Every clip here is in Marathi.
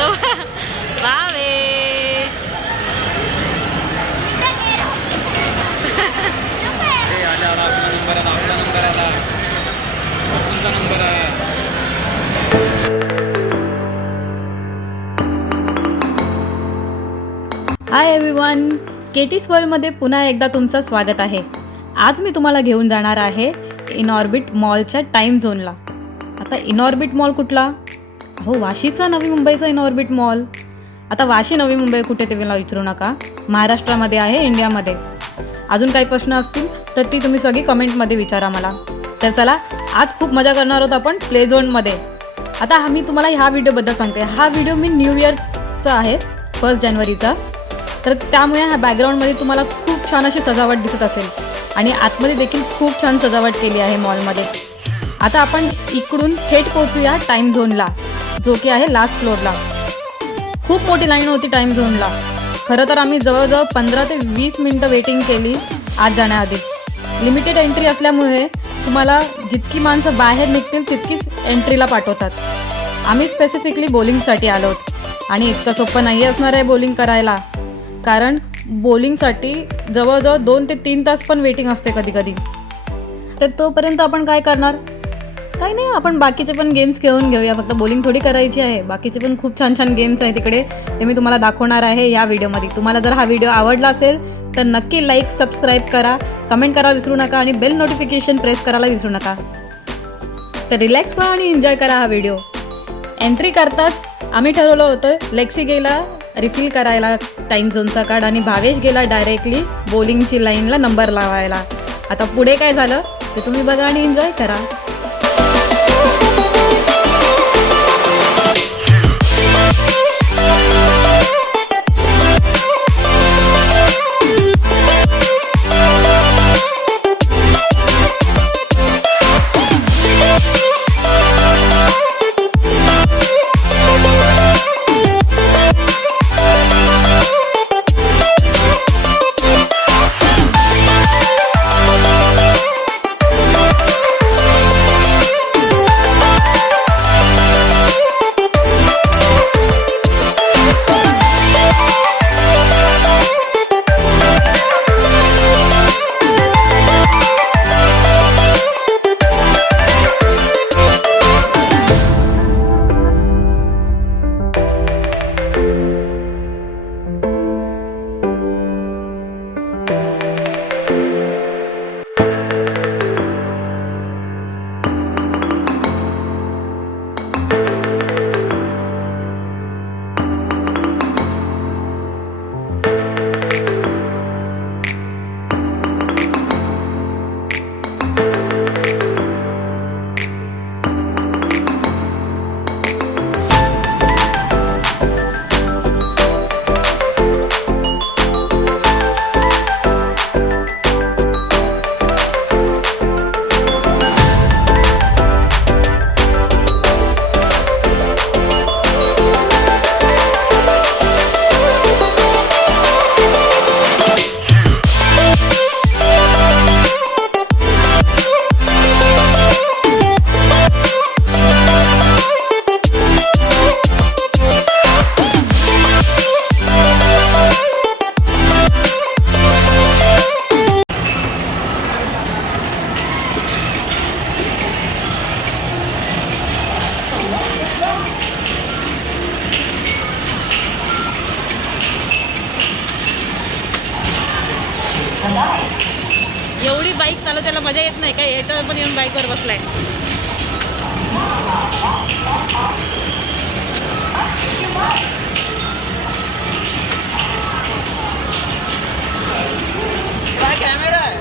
तो भावेश हाय एव्हरीवन, केटीज वर्ल्डमध्ये पुन्हा एकदा तुमचं स्वागत आहे. आज मी तुम्हाला घेऊन जाणार आहे इनॉर्बिट मॉलच्या टाईम झोनला. आता इनॉर्बिट मॉल कुठला? हो, वाशीचा नवी मुंबईचा इनॉर्बिट मॉल. आता वाशी नवी मुंबई कुठे ते मला विचारू नका, महाराष्ट्रामध्ये आहे, इंडियामध्ये. अजून काही प्रश्न असतील तर ती तुम्ही सगळी कमेंटमध्ये विचारा मला. तर चला, आज खूप मजा करणार आहोत आपण प्ले झोनमध्ये. आता मी तुम्हाला ह्या व्हिडिओबद्दल सांगते. हा व्हिडिओ मी न्यू इयरचा आहे, 1 जानेवारीचा. तर त्यामुळे ह्या बॅकग्राऊंडमध्ये तुम्हाला खूप छान अशी सजावट दिसत असेल आणि आतमध्ये देखील खूप छान सजावट केली आहे मॉलमध्ये. आता आपण इकडून थेट पोहोचूया टाईम झोनला, जो की आहे लास्ट फ्लोअरला. खूप मोठी लाईन होती टाईम झोनला. खरं तर आम्ही जवळजवळ 15 ते 20 मिनटं वेटिंग केली आत जाण्याआधी. लिमिटेड एंट्री असल्यामुळे तुम्हाला जितकी माणसं बाहेर निघतील तितकीच एंट्रीला पाठवतात. आम्ही स्पेसिफिकली बॉलिंगसाठी आलो आहोत आणि इतकं सोपं नाही असणार आहे बॉलिंग करायला, कारण बॉलिंगसाठी जवळजवळ 2 ते 3 तास पण वेटिंग असते कधी कधी. तर तोपर्यंत आपण काय करणार? काही नाही, आपण बाकीचे पण गेम्स खेळून घेऊया. फक्त बॉलिंग थोडी करायची आहे, बाकीचे पण खूप छान छान गेम्स आहेत तिकडे, ते मी तुम्हाला दाखवणार आहे या व्हिडिओमध्ये. तुम्हाला जर हा व्हिडिओ आवडला असेल तर नक्की लाईक, सबस्क्राईब करा, कमेंट करायला विसरू नका आणि बेल नोटिफिकेशन प्रेस करायला विसरू नका. तर रिलॅक्स व्हा आणि एन्जॉय करा हा व्हिडिओ. एंट्री करताच आम्ही ठरवलं होतं लेक्सी गेला रिफिल करायला टाईम झोनचा कार्ड आणि भावेश गेला डायरेक्टली बॉलिंगची लाईनला नंबर लावायला. आता पुढे काय झालं ते तुम्ही बघा आणि एन्जॉय करा. एवढी बाईक चालवताना मजा येत नाही काय? येतं पण येऊन बाईकवर बसलाय. कॅमेरा आहे.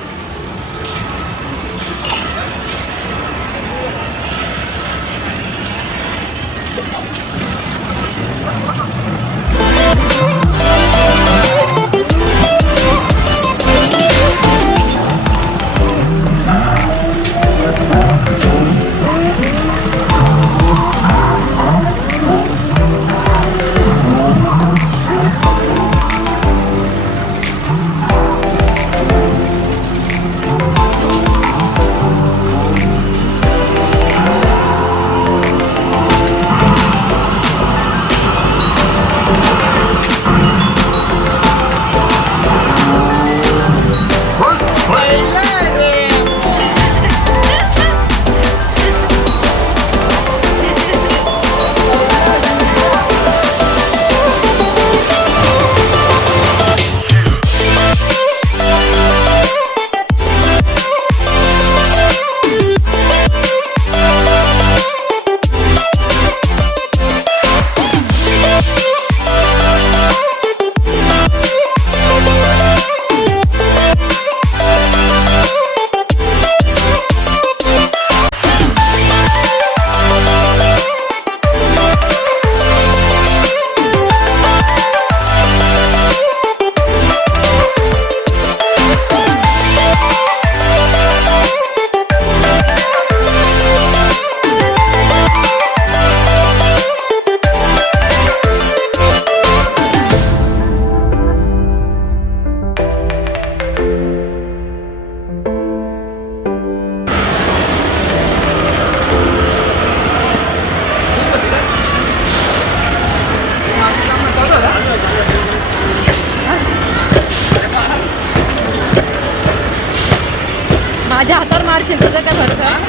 मारशील, तुझं काय भरोसा आहे?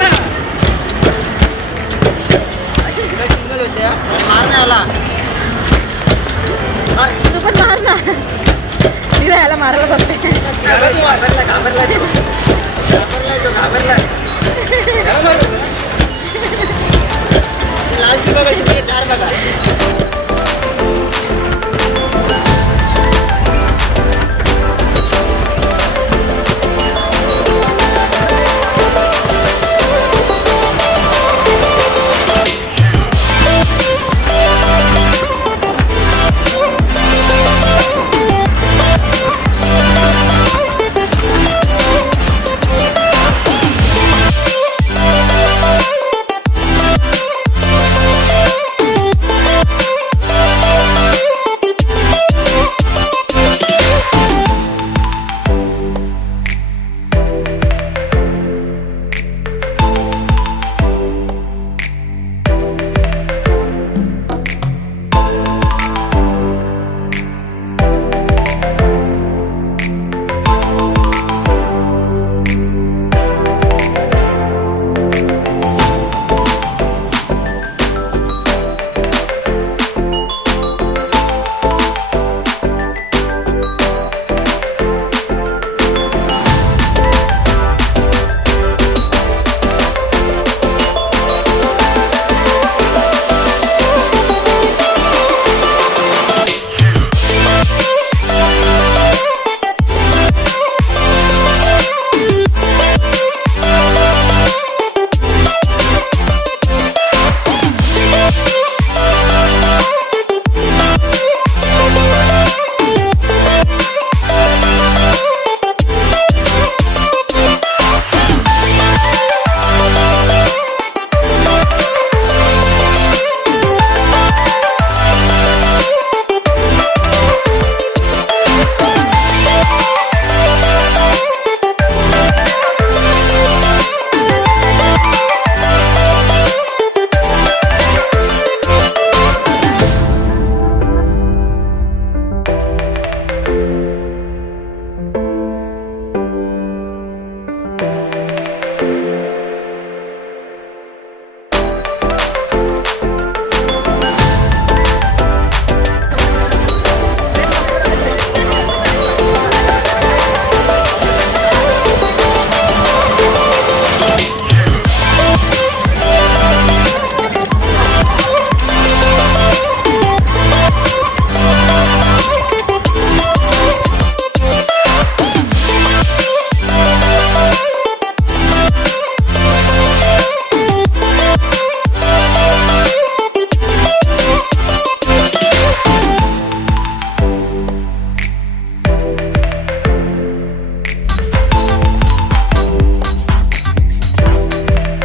तू पण मार ना. मी याला मारायला बसते.